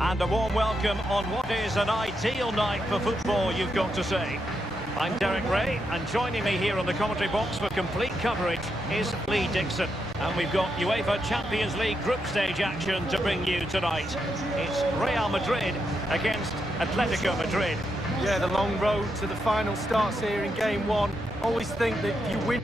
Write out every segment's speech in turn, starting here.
And a warm welcome on what is an ideal night for football, you've got to say. I'm Derek Ray, and joining me here on the commentary box for complete coverage is Lee Dixon. And we've got UEFA Champions League group stage action to bring you tonight. It's Real Madrid against Atletico Madrid. Yeah, the long road to the final starts here in game one. Always think that you win.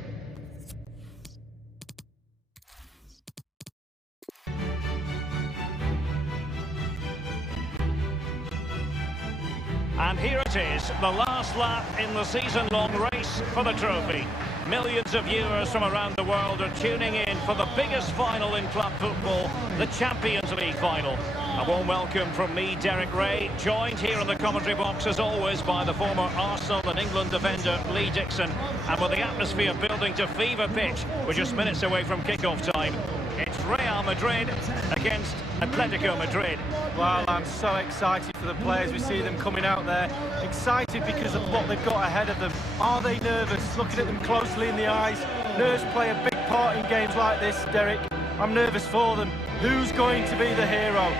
And here it is, the last lap in the season-long race for the trophy. Millions of viewers from around the world are tuning in for the biggest final in club football, the Champions League final. A warm welcome from me, Derek Ray, joined here in the commentary box as always by the former Arsenal and England defender Lee Dixon. And with the atmosphere building to fever pitch, we're just minutes away from kick-off time. It's Real Madrid against Atletico Madrid. Well, I'm so excited for the players. We see them coming out there. Excited because of what they've got ahead of them. Are they nervous? Looking at them closely in the eyes. Nerves play a big part in games like this, Derek. I'm nervous for them. Who's going to be the hero?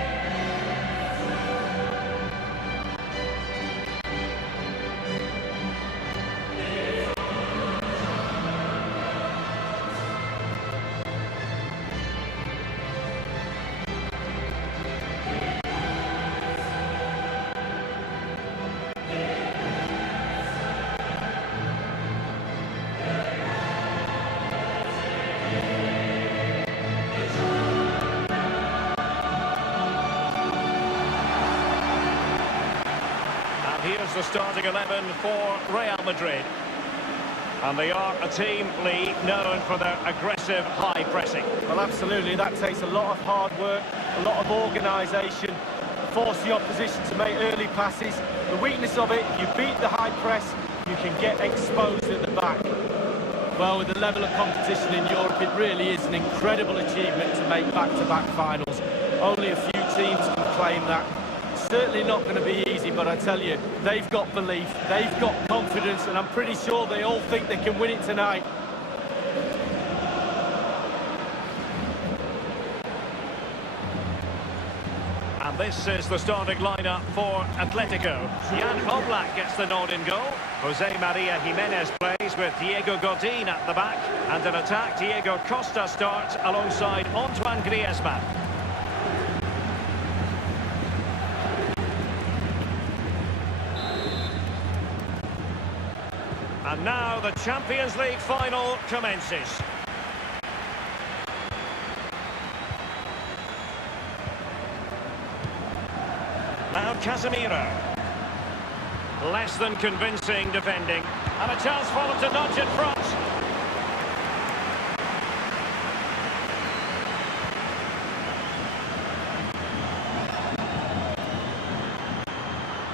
Here's the starting 11 for Real Madrid. And they are a team, Lee, known for their aggressive high pressing. Well, absolutely. That takes a lot of hard work, a lot of organisation, force the opposition to make early passes. The weakness of it, you beat the high press, you can get exposed at the back. Well, with the level of competition in Europe, it really is an incredible achievement to make back-to-back finals. Only a few teams can claim that. Certainly not going to be easy, but I tell you, they've got belief, they've got confidence, and I'm pretty sure they all think they can win it tonight. And this is the starting lineup for Atletico. Jan Oblak gets the nod in goal. Jose Maria Jimenez plays with Diego Godin at the back. And in attack, Diego Costa starts alongside Antoine Griezmann. And now the Champions League final commences. Now Casemiro. Less than convincing defending. And a chance for them to nudge in front.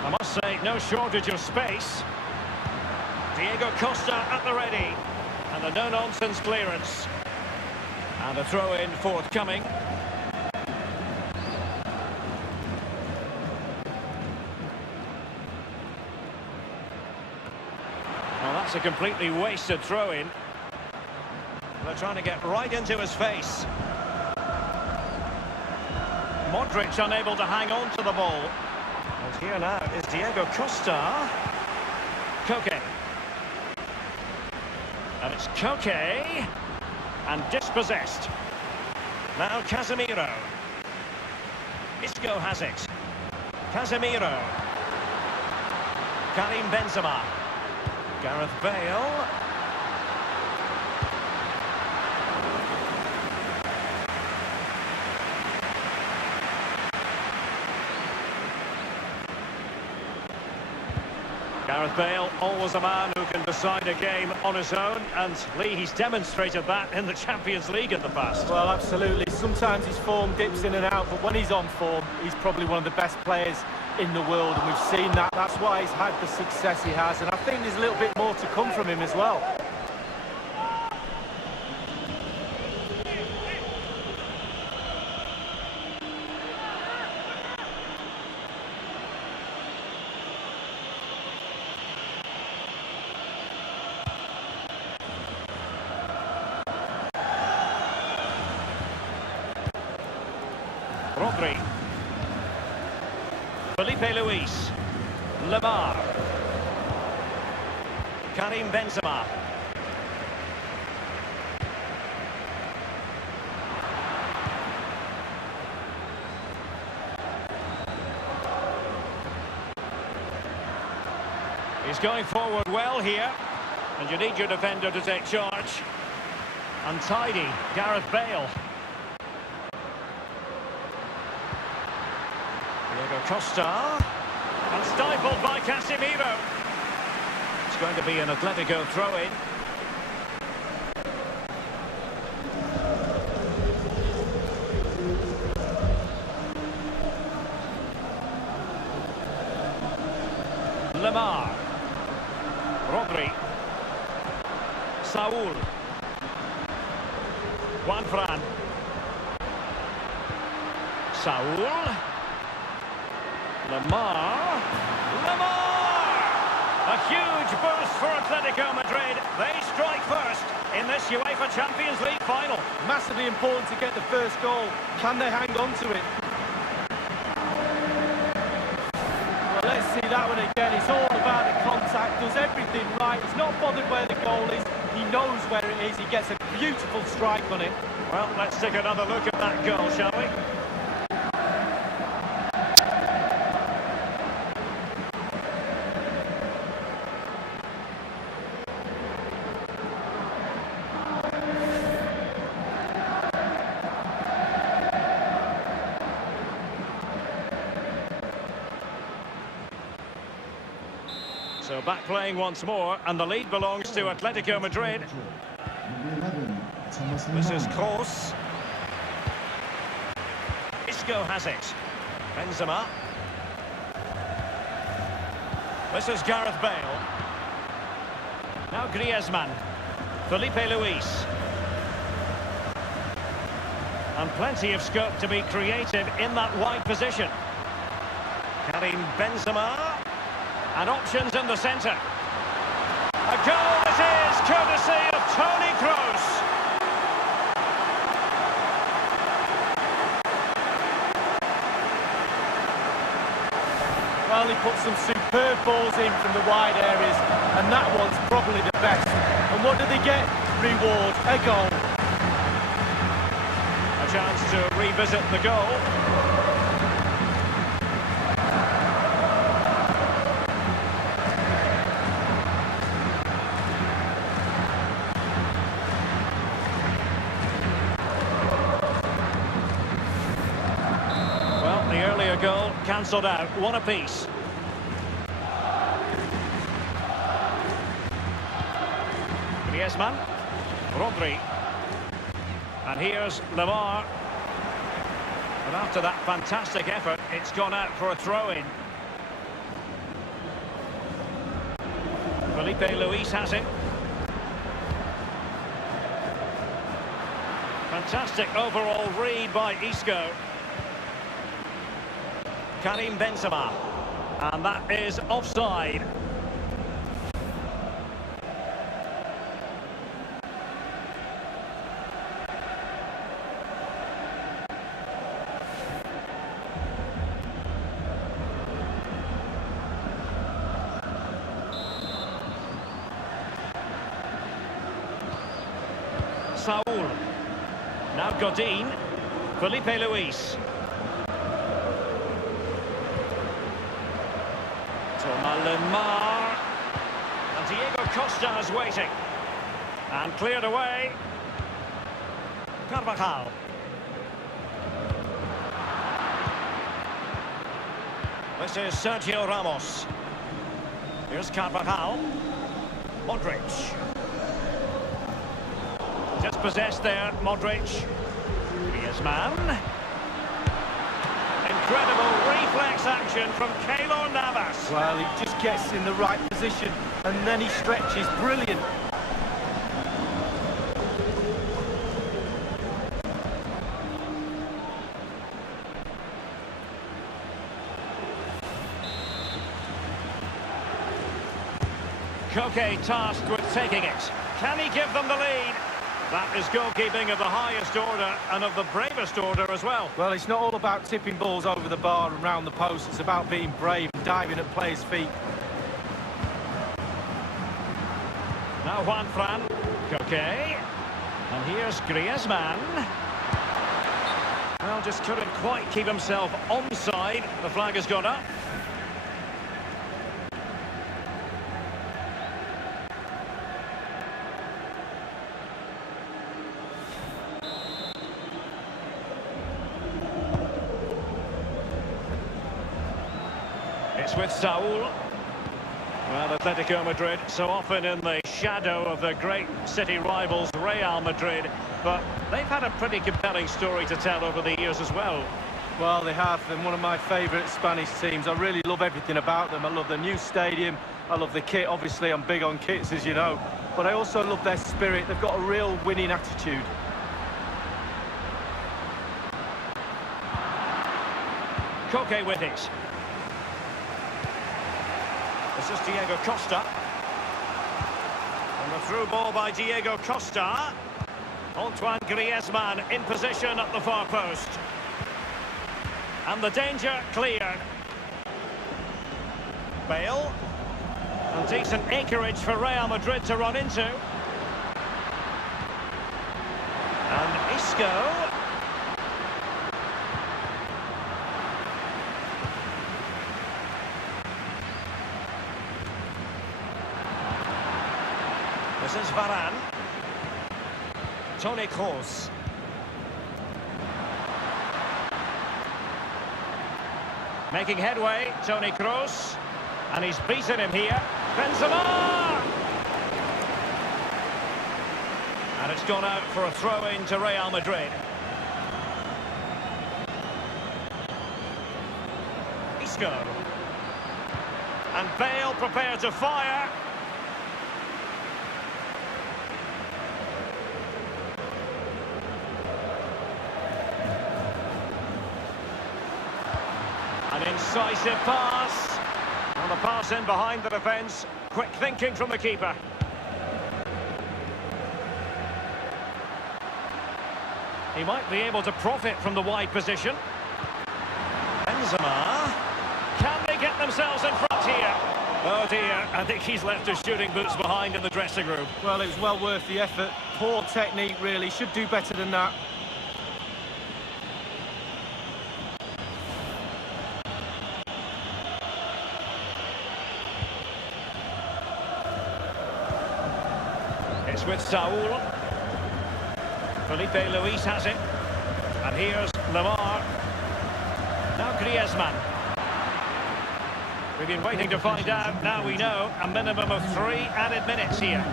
I must say, no shortage of space. Diego Costa at the ready. And a no-nonsense clearance. And a throw-in forthcoming. Well, that's a completely wasted throw-in. They're trying to get right into his face. Modric unable to hang on to the ball. And here now is Diego Costa. Koke. And it's Koke. And dispossessed. Now Casemiro. Isco has it. Casemiro. Karim Benzema. Gareth Bale. Gareth Bale, always a man who can decide a game on his own, and Lee, he's demonstrated that in the Champions League in the past. Well, absolutely. Sometimes his form dips in and out, but when he's on form, he's probably one of the best players in the world, and we've seen that. That's why he's had the success he has, and I think there's a little bit more to come from him as well. Rodri. Felipe Luis. Lemar. Karim Benzema. He's going forward well here, and you need your defender to take charge. Untidy, Gareth Bale. Diego Costa. And stifled by Casemiro. It's going to be an Atletico throw-in. Lemar. Rodri. Saul. Juanfran. Saul. Lemar. A huge boost for Atletico Madrid. They strike first in this UEFA Champions League final. Massively important to get the first goal. Can they hang on to it? Well, let's see that one again. It's all about the contact. Does everything right. He's not bothered where the goal is. He knows where it is. He gets a beautiful strike on it. Well, let's take another look at that goal, shall we? So back playing once more, and the lead belongs to Atletico Madrid. This is Kroos. Isco has it. Benzema. This is Gareth Bale. Now Griezmann. Felipe Luis. And plenty of scope to be creative in that wide position. Karim Benzema. And options in the centre. A goal it is, courtesy of Toni Kroos. Well, he put some superb balls in from the wide areas, and that one's probably the best. And what do they get? Reward, a goal. A chance to revisit the goal. Goal cancelled out, one apiece. Griezmann, Rodri, and here's Lemar. And after that fantastic effort, it's gone out for a throw-in. Felipe Luis has it. Fantastic overall read by Isco. Karim Benzema, and that is offside. Saul, now Godin, Felipe Luis. Lemar, and Diego Costa is waiting, and cleared away. Carvajal. This is Sergio Ramos. Here's Carvajal. Modric. Dispossessed there, Modric. Griezmann. Incredible reflex action from Keylor Navas. Well, he just gets in the right position and then he stretches. Brilliant. Koke tasked with taking it. Can he give them the lead? That is goalkeeping of the highest order and of the bravest order as well. Well, it's not all about tipping balls over the bar and round the post. It's about being brave and diving at players' feet. Now Juan Fran. Okay. And here's Griezmann. Well, just couldn't quite keep himself onside. The flag has gone up. It's with Saul. Well, Atletico Madrid so often in the shadow of their great city rivals Real Madrid, but they've had a pretty compelling story to tell over the years as well. Well, they have. They're one of my favourite Spanish teams. I really love everything about them. I love the new stadium. I love the kit. Obviously, I'm big on kits, as you know. But I also love their spirit. They've got a real winning attitude. Koke with it. This is Diego Costa. And the through ball by Diego Costa. Antoine Griezmann in position at the far post. And the danger cleared. Bale. And decent acreage for Real Madrid to run into. And Isco. This is Varane. Toni Kroos. Making headway, Toni Kroos. And he's beaten him here. Benzema! And it's gone out for a throw-in to Real Madrid. Isco. And Bale prepared to fire. An incisive pass. And the pass in behind the defence. Quick thinking from the keeper. He might be able to profit from the wide position. Benzema. Can they get themselves in front here? Oh dear, I think he's left his shooting boots behind in the dressing room. Well, it was well worth the effort. Poor technique, really. Should do better than that. It's with Saul. Felipe Luis has it. And here's Lamar. Now Griezmann. We've been waiting to find out. Now we know a minimum of 3 added minutes here.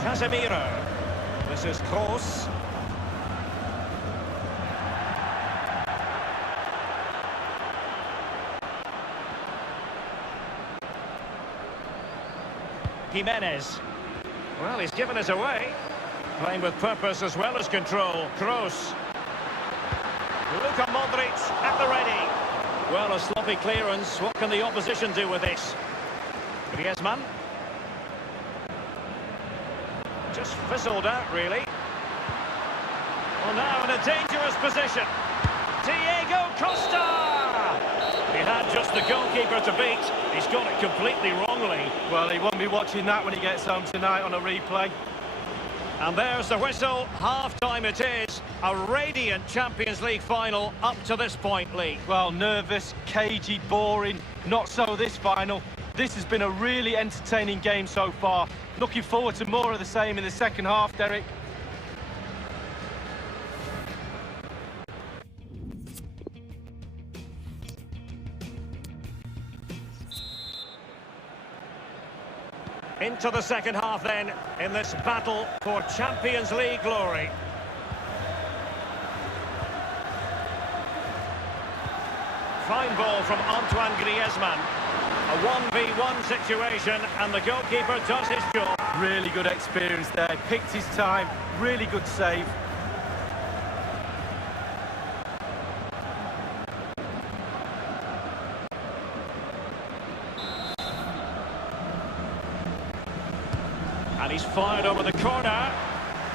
Casemiro. This is Kroos. Jimenez. Well, he's given us away. Playing with purpose as well as control. Kroos. Luka Modric at the ready. Well, a sloppy clearance. What can the opposition do with this? Griezmann. Just fizzled out, really. Well, now in a dangerous position. Diego Costa! He had just the goalkeeper to beat. He's got it completely wrongly. Well, he won't be watching that when he gets home tonight on a replay. And there's the whistle. Half-time it is. A radiant Champions League final up to this point, Lee. Well, nervous, cagey, boring. Not so this final. This has been a really entertaining game so far. Looking forward to more of the same in the second half, Derek. Into the second half then, in this battle for Champions League glory. Fine ball from Antoine Griezmann. A 1v1 situation, and the goalkeeper does his job. Really good experience there. Picked his time. Really good save. And he's fired over the corner.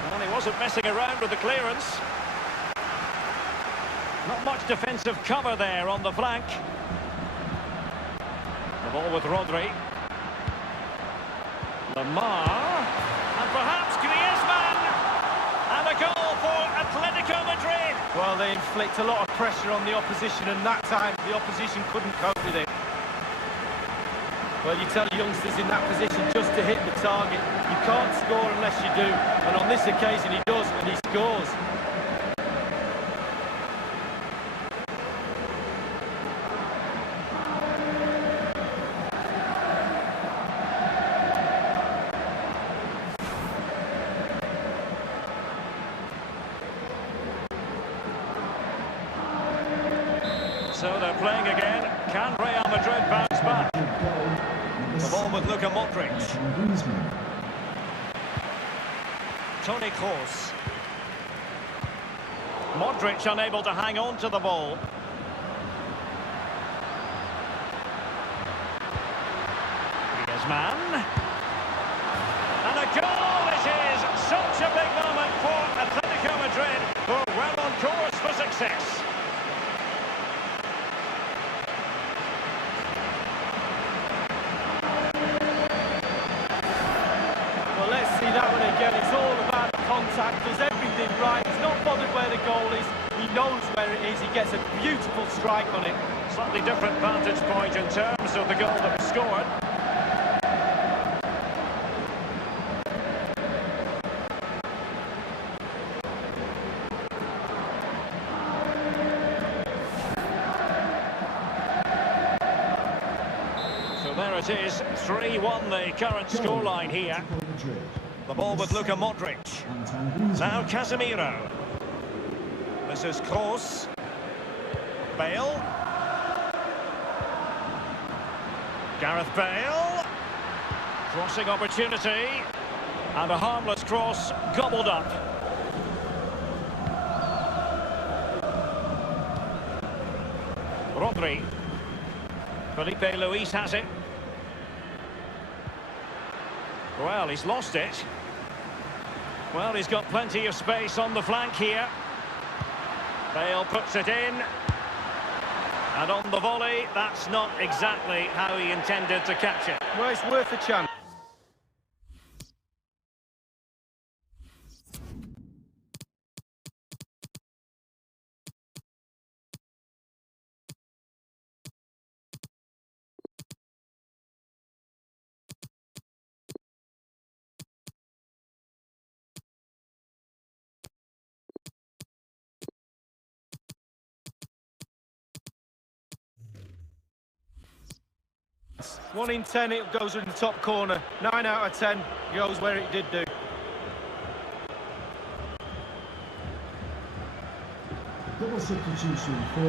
Well, he wasn't messing around with the clearance. Not much defensive cover there on the flank. The ball with Rodri. Lamar. And perhaps Griezmann. And a goal for Atletico Madrid. Well, they inflict a lot of pressure on the opposition, and that time the opposition couldn't cope with it. Well, you tell youngsters in that position just to hit the target. You can't score unless you do. And on this occasion he does, and he scores. So they're playing again. Can Real Madrid bounce back? The ball with Luka Modric. Toni Kroos. Modric unable to hang on to the ball. Griezmann. And a goal it is! Such a big moment for Atletico Madrid, who are well on course for success. That one again, it's all about contact, does everything right, he's not bothered where the goal is, he knows where it is, he gets a beautiful strike on it. Slightly different vantage point in terms of the goal that was scored. So there it is, 3-1 the current scoreline here. The ball with Luka Modric. Now Casemiro. This is Kroos. Bale. Gareth Bale. Crossing opportunity. And a harmless cross gobbled up. Rodri. Felipe Luis has it. Well, he's lost it. Well, he's got plenty of space on the flank here. Bale puts it in. And on the volley, that's not exactly how he intended to catch it. Well, it's worth a chance. One in 10 it goes in the top corner. 9 out of 10 goes where it did do.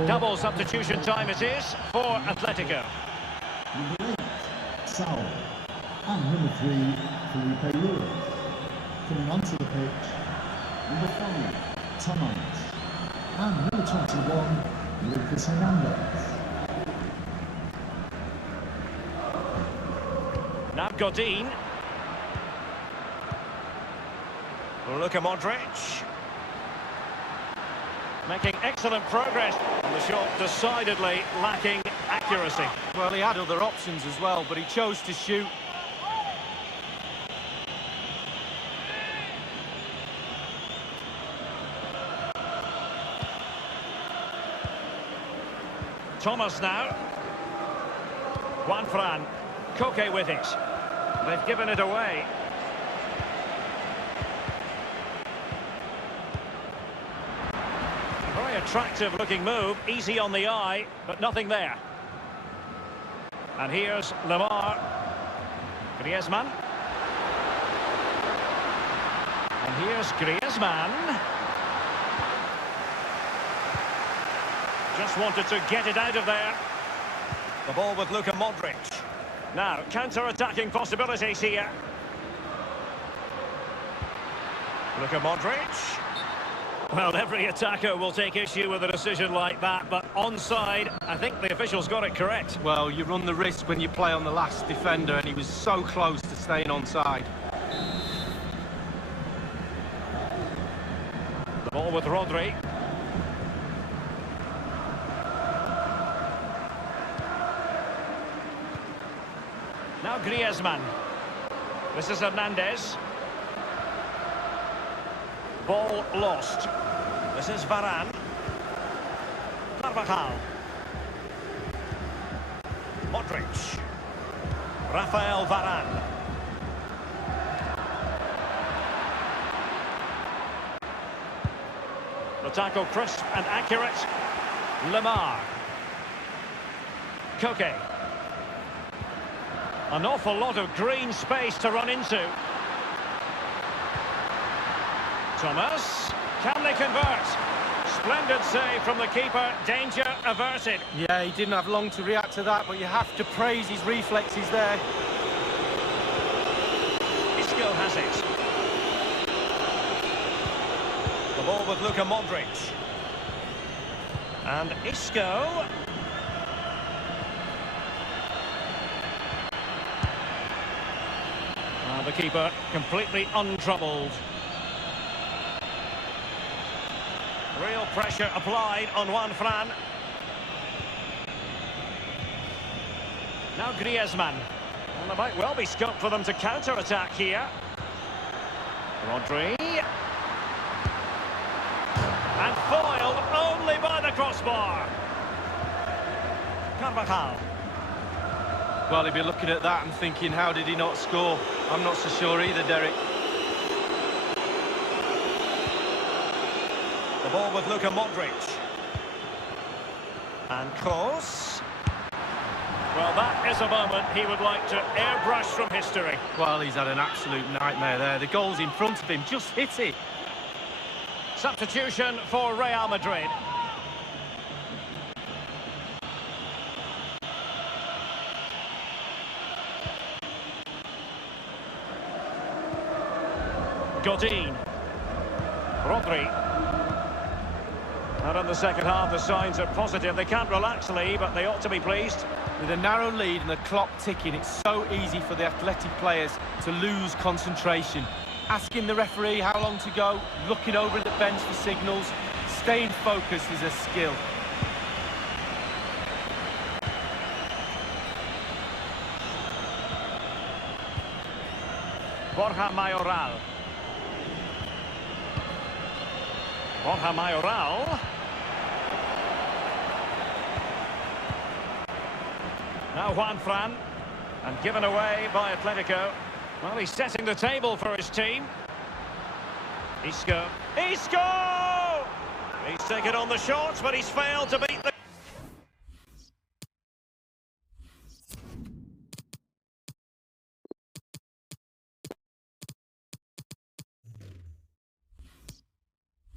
Double substitution time it is for Atletico. Number 8, Saul. And number 3, Felipe Luis. Coming onto the pitch, number 5, Thomas. And number 21, Lucas Hernandez. Now Godin. Luka Modric. Making excellent progress. And the shot decidedly lacking accuracy. Well, he had other options as well, but he chose to shoot. Thomas now. Juan Fran. Koke with it. They've given it away. Very attractive looking move, easy on the eye, but nothing there. And here's Lamar. Griezmann. And here's Griezmann. Just wanted to get it out of there. The ball with Luka Modric. Now, counter-attacking possibilities here. Luka Modric. Well, every attacker will take issue with a decision like that, but onside, I think the officials got it correct. Well, you run the risk when you play on the last defender, and he was so close to staying onside. Ball with Rodri. Now Griezmann. This is Hernandez. Ball lost. This is Varane. Carvajal. Modric. Rafael Varane. The tackle crisp and accurate. Lemar. Koke. An awful lot of green space to run into. Thomas. Can they convert? Splendid save from the keeper. Danger averted. Yeah, he didn't have long to react to that, but you have to praise his reflexes there. Isco has it. The ball with Luka Modric. And Isco. The keeper completely untroubled. Real pressure applied on Juan Fran. Now Griezmann. And there might well be scope for them to counter-attack here. Rodri. And foiled only by the crossbar. Carvajal. Well, he'd be looking at that and thinking, how did he not score? I'm not so sure either, Derek. The ball with Luka Modric. And Kroos. Well, that is a moment he would like to airbrush from history. Well, he's had an absolute nightmare there. The goal's in front of him, just hit it. Substitution for Real Madrid. Godin. Rodri. And in the second half, the signs are positive. They can't relax, Lee, but they ought to be pleased. With a narrow lead and the clock ticking, it's so easy for the athletic players to lose concentration. Asking the referee how long to go, looking over at the bench for signals, staying focused is a skill. Borja Mayoral. Borja Mayoral. Now Juan Fran. And given away by Atletico. Well, he's setting the table for his team. Isco. Isco! He's taken on the shots, but he's failed to beat the...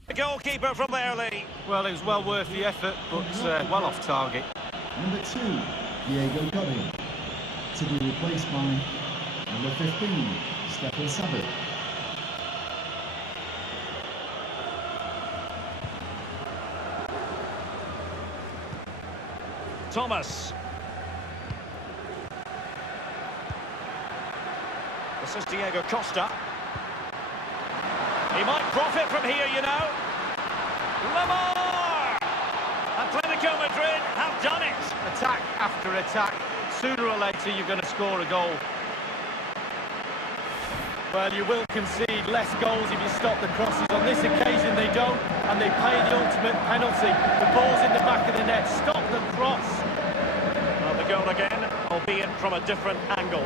The goalkeeper from there, Lee. Well, it was well worth the effort, but well off target. Number 2, Diego Godin. To be replaced by number 15, Stefan Savic. Thomas. This is Diego Costa. He might profit from here, you know. Lemar! Atletico Madrid have done it. Attack after attack. Sooner or later, you're going to score a goal. Well, you will concede less goals if you stop the crosses. On this occasion, they don't, and they pay the ultimate penalty. The ball's in the back of the net. Stop the cross. Well, the goal again, albeit from a different angle.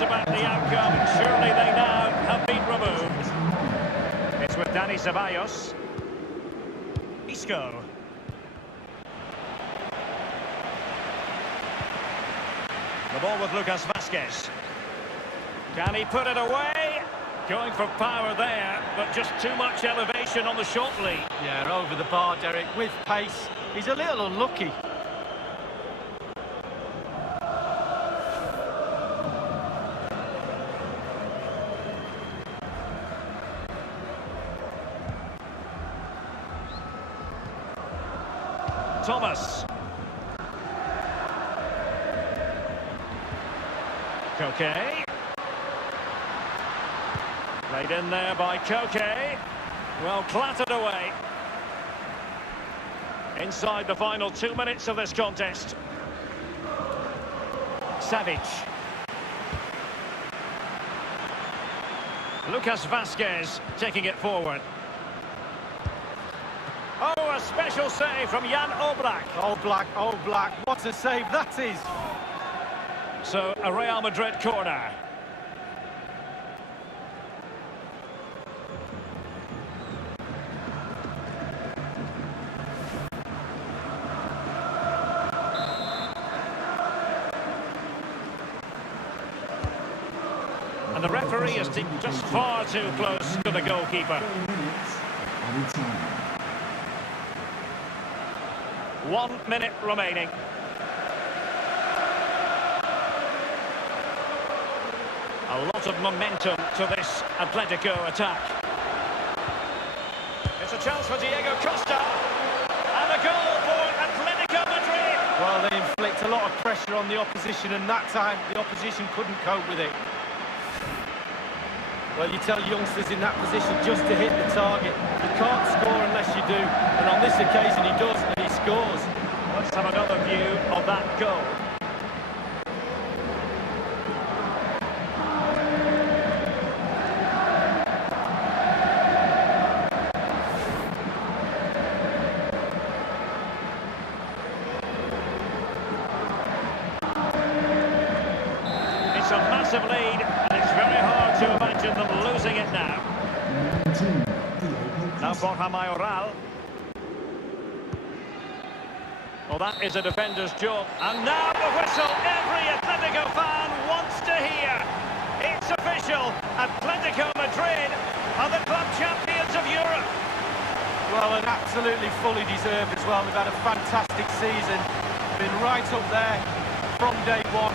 About the outcome, surely they now have been removed. It's with Dani Ceballos. Isco. The ball with Lucas Vazquez. Can he put it away? Going for power there, but just too much elevation on the short lead. Yeah, over the bar, Derek, with pace. He's a little unlucky. Thomas. Koke. Played in there by Koke. Well, clattered away. Inside the final 2 minutes of this contest. Savic. Lucas Vazquez taking it forward. Oh, a special save from Jan Oblak. Oblak, what a save that is! So, a Real Madrid corner. And the referee is just far too close to the goalkeeper. 1 minute remaining. A lot of momentum to this Atletico attack. It's a chance for Diego Costa. And a goal for Atletico Madrid. Well, they inflict a lot of pressure on the opposition, and that time the opposition couldn't cope with it. Well, you tell youngsters in that position just to hit the target. You can't score unless you do. And on this occasion he does, and he scores. Let's have another view of that goal. It's a massive lead, and it's very hard to imagine them losing it now. Now Borja Mayoral. Well, that is a defender's job. And now the whistle every Atletico fan wants to hear. It's official. Atletico Madrid are the club champions of Europe. Well, and absolutely fully deserved as well. They've had a fantastic season. Been right up there from day one.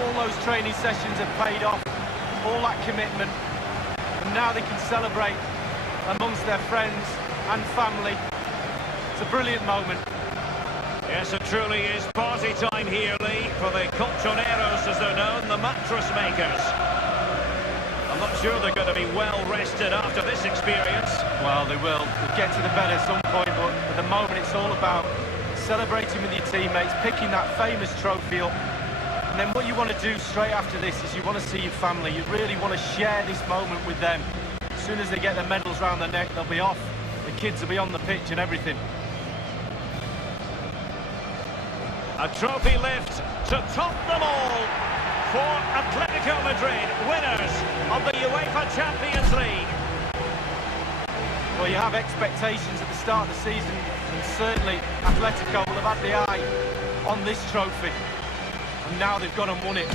All those training sessions have paid off. All that commitment. And now they can celebrate amongst their friends and family. It's a brilliant moment. Yes, it truly is party time here, Lee, for the colchoneros, as they're known, the mattress makers. I'm not sure they're going to be well rested after this experience. Well, they will. They'll get to the bed at some point, but at the moment it's all about celebrating with your teammates, picking that famous trophy up. And then what you want to do straight after this is you want to see your family. You really want to share this moment with them. As soon as they get their medals round their neck, they'll be off. The kids will be on the pitch and everything. A trophy lift to top them all for Atletico Madrid, winners of the UEFA Champions League. Well, you have expectations at the start of the season, and certainly Atletico will have had the eye on this trophy. And now they've gone and won it.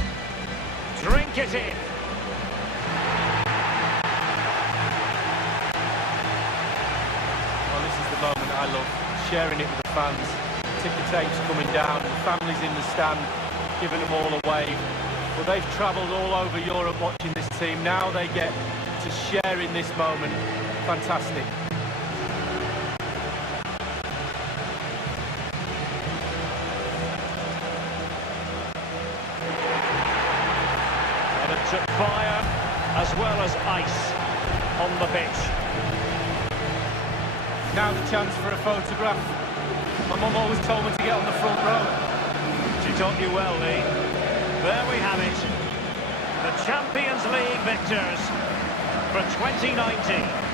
Drink it in. Well, this is the moment I love, sharing it with the fans. Ticker tapes coming down, the families in the stand, giving them all a wave. Well, they've travelled all over Europe watching this team. Now they get to share in this moment. Fantastic. And it took fire as well as ice on the pitch. Now the chance for a photograph. My mum always told me to get on the front row. She taught you well, Lee. There we have it. The Champions League victors for 2019.